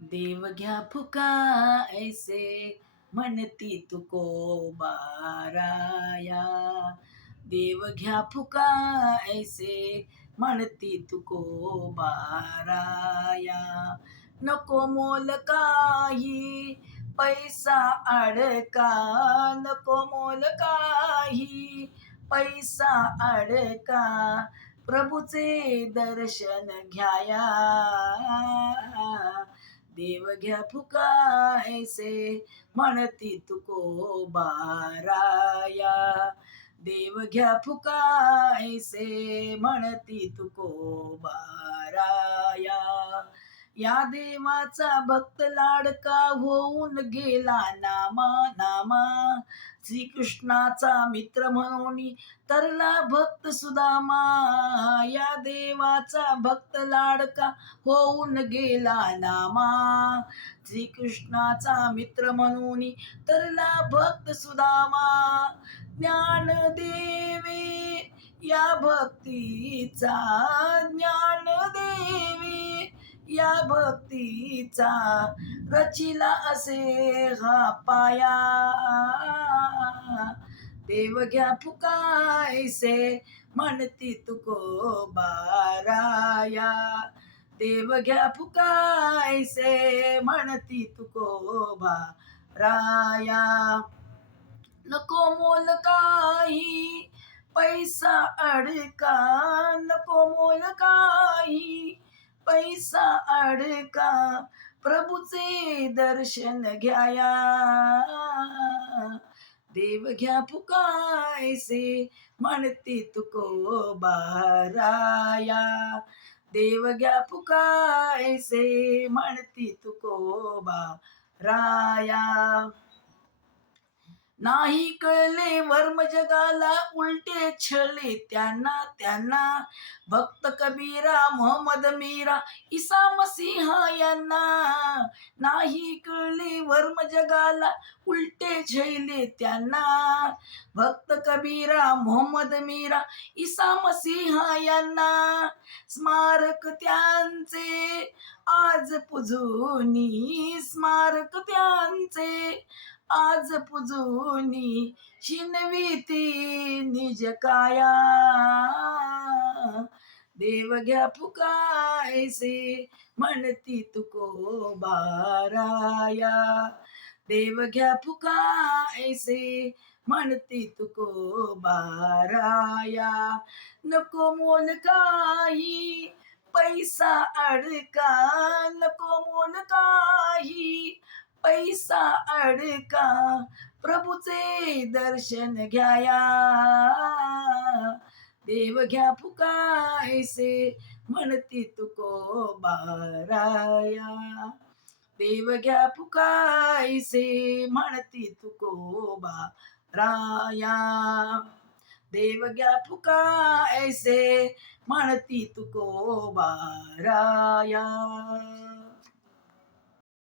देव घ्या फुका ऐसे म्हणती तुको बाराया. देव घ्या फुका ऐसे म्हणती तुको बाराया. नको मोल काही पैसा अडका. नको मोल काही पैसा अडका. प्रभूचे दर्शन घ्याया. देव घ्या फुकायसे म्हणती तुको बाराया. देव घ्या फुकायसे म्हणती तुको बाराया. या देवाचा भक्त लाडका होऊन गेला नामा नामा. श्रीकृष्णाचा मित्र म्हणून तरला भक्त सुदामा. या देवाचा भक्त लाडका होऊन गेला नामा. श्रीकृष्णाचा मित्र म्हणून तरला भक्त सुदामा. ज्ञान देवे या भक्तीचा ज्ञान या भक्तीचा रचिला असे हा पाया देव घ्या फुकायसे म्हणती तुको बाराया. देव घ्या फुकायसे म्हणती तुको बाराया. नको मोल काही पैसा अडका. नको मोल काही पैसा अडका प्रभूचे दर्शन घ्याया. देव घ्या पुकायसे म्हणती तुको बाराया. देव घ्या पुकायसे म्हणती तुको बाराया. नाही कळले वर्म जगाला उलटे छळले त्यांना त्यांना. भक्त कबीरा मोहम्मद मीरा इसा मसीहा यांना. नाही कळले वर्म जगाला उलटे छळले त्यांना. भक्त कबीरा मोहम्मद मीरा इसा मसीहा यांना. स्मारक त्यांचे आज पुजूनी स्मारक त्यांचे. आज पुजूनी शिनविती निज काया. देव घ्या फुकायसे म्हणती तुको बाराया. देव घ्या फुकायसे म्हणती तुको बाराया. नको मोल काही पैसा अडका. नको मोल काही पैसा अडका प्रभूचे दर्शन घ्याया. देव घ्या फुकायसे म्हणती तुको बाराया. देव घ्या फुकायसे म्हणती तुको बाराया. देव घ्या फुकायसे म्हणती तुको बाराया.